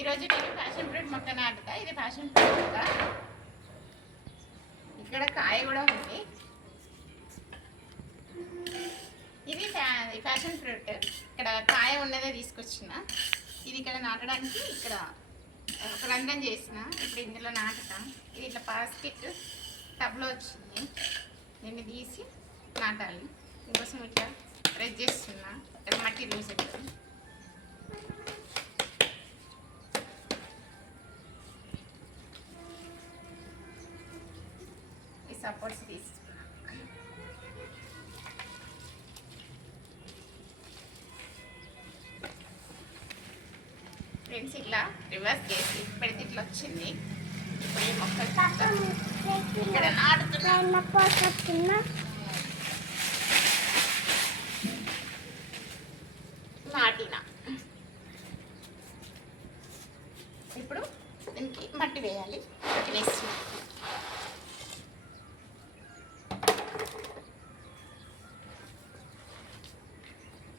ఈరోజు నేను fashion fruit మొక్క నాటుతా. ఇది ఫ్యాషన్ ఫ్రూట్ మొక్క. ఇక్కడ కాయ కూడా ఉంది. ఇది ఫ్యాషన్ ఫ్రూట్. ఇక్కడ కాయ ఉన్నదే తీసుకొచ్చిన. ఇది ఇక్కడ నాటడానికి ఇక్కడ ఒక రంధ్రం చేసిన. ఇప్పుడు ఇందులో నాటుతా. ఇది ఇట్లా బాస్కెట్ టబ్లో వచ్చింది. దీన్ని తీసి నాటాలి. దీనికోసం ఇట్లా ప్రెస్ చేస్తున్నా. ఇక్కడ మట్టి లూజ్ అవుతుంది. ఈ సపోర్ట్స్ తీసుకున్నా. ఫ్రెండ్స్ ఇట్లా రివర్స్ చేసి పెడితే ఇట్లా వచ్చింది. ఇప్పుడు ఈ మొక్కలు ఇక్కడ నాటుతున్నా. నాటిన ఇప్పుడు దీనికి మట్టి వేయాలి. మట్టి వేసి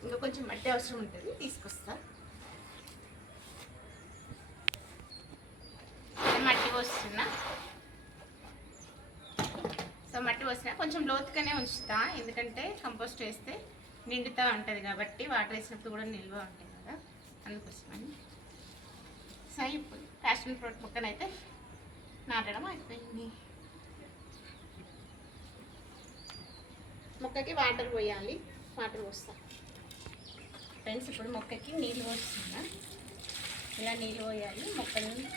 ఇంకా కొంచెం మట్టి అవసరం ఉంటుంది, తీసుకొస్తా. మట్టి పోస్తున్నా. సో మట్టి పోసినా కొంచెం లోతుగానే ఉంచుతా, ఎందుకంటే కంపోస్ట్ వేస్తే నిండుతూ ఉంటుంది కాబట్టి వాటర్ వేసినప్పుడు కూడా నిల్వ ఉంటుంది కదా, అందుకోసమని. సో ఇప్పుడు ఫ్యాషన్ ఫ్రూట్ మొక్కనైతే నాటడం అయిపోయింది. మొక్కకి వాటర్ పోయాలి. వాటర్ పోస్తా ఫ్రెండ్స్. ఇప్పుడు మొక్కకి నీళ్ళు పోస్తున్నా. ఇలా నీళ్ళు పోయాలి. మొక్కని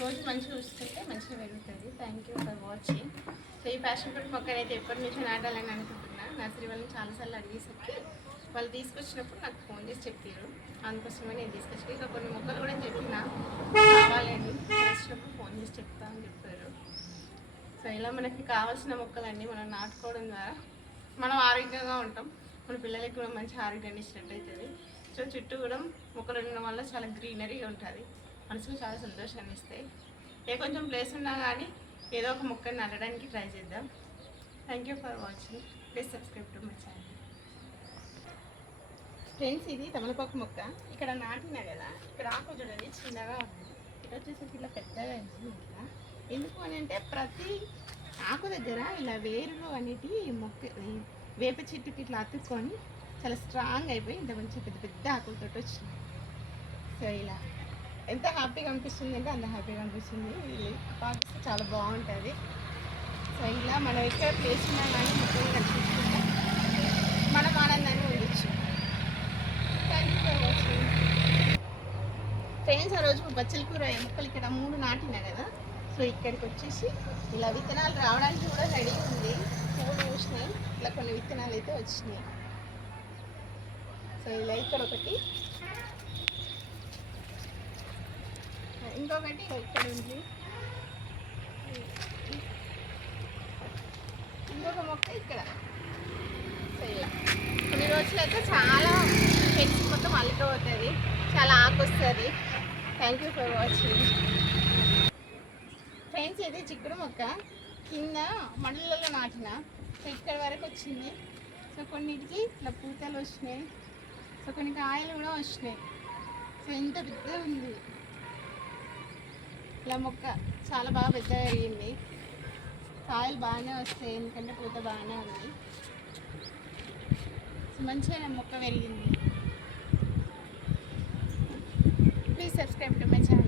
రోజు మంచిగా చూస్తుంటే మంచిగా పెరుగుతుంది. Thank you for watching. So ఈ ఫ్యాషన్ ఫ్రూట్ మొక్కనైతే ఎప్పటి నుంచో నాటాలని అనుకుంటున్నా. నర్సరీ వాళ్ళని చాలాసార్లు అడిగేసరికి వాళ్ళు తీసుకొచ్చినప్పుడు నాకు ఫోన్ చేసి చెప్పారు. అందుకోసమే నేను తీసుకొచ్చి ఇంకా కొన్ని మొక్కలు కూడా చెప్పిన కావాలని వచ్చినప్పుడు ఫోన్ చేసి చెప్తా అని చెప్పారు. సో ఇలా మనకి కావాల్సిన మొక్కలన్నీ మనం నాటుకోవడం ద్వారా మనం ఆరోగ్యంగా ఉంటాం. మన పిల్లలకి కూడా మంచి ఆరోగ్యాన్ని ఇచ్చినట్టు అవుతుంది. సో చుట్టూ కూడా మొక్కలు ఉండడం వల్ల చాలా గ్రీనరీగా ఉంటుంది. మనసుకు చాలా సంతోషాన్ని ఇస్తాయి. కొంచెం ప్లేస్ ఉన్నా కానీ ఏదో ఒక మొక్కని నాటడానికి ట్రై చేద్దాం. Thank you for watching. Please subscribe to my channel. Friends ఇది తమలపాకు మొక్క. ఇక్కడ నాటినా కదా, ఇక్కడ ఆకు చూడండి చిన్నగా ఉంది. ఇక్కడ వచ్చేసరికి ఇలా పెద్దగా అయింది. ఎందుకు అని అంటే ప్రతి ఆకు దగ్గర ఇలా వేరులు అనేటి మొక్క వేప చెట్టుకి ఇట్లా అతుక్కొని చాలా స్ట్రాంగ్ అయిపోయి ఇంత మంచి పెద్ద పెద్ద ఆకులతో వచ్చింది. సో ఇలా ఎంత హ్యాపీగా అనిపిస్తుంది అంటే అంత హ్యాపీగా అనిపిస్తుంది. పాకిస్తే చాలా బాగుంటుంది. సో ఇలా మనం ఎక్కడ ప్లేస్ ఉన్నా కానీ మొక్కలు కనిపించుకుంటే మనం ఆనందాన్ని ఉండొచ్చు. Thank you for watching. Friends ఆ రోజు బచ్చల కూర మొక్కలు ఇక్కడ 3 నాటినా కదా. సో ఇక్కడికి వచ్చేసి ఇలా విత్తనాలు రావడానికి కూడా రెడీ ఉంది. పూలు పూసినాయి. ఇలా కొన్ని విత్తనాలు అయితే వచ్చినాయి. సో ఇలా ఇక్కడ ఒకటి, ఇంకొకటి ఇక్కడ ఉంది. ఇంకొక మొక్క ఇక్కడ. కొన్ని రోజులైతే చాలా పెంచి మొత్తం అల్లిపోతుంది, చాలా ఆకు వస్తుంది. Thank you for watching. Friends ఇది చిక్కుడు మొక్క కింద మడులలో నాటిన. సో ఇక్కడ వరకు వచ్చింది. సో కొన్నిటికి ఇట్లా పూతలు వచ్చినాయి. సో కొన్ని కాయలు కూడా వచ్చినాయి. సో ఎంత పెద్దగా ఉంది. ఇలా మొక్క చాలా బాగా పెద్దగా పెరిగింది. కాయలు బాగానే వస్తాయి ఎందుకంటే పూత బాగానే ఉంది. మంచిగా మొక్క పెరిగింది. Please subscribe to my channel.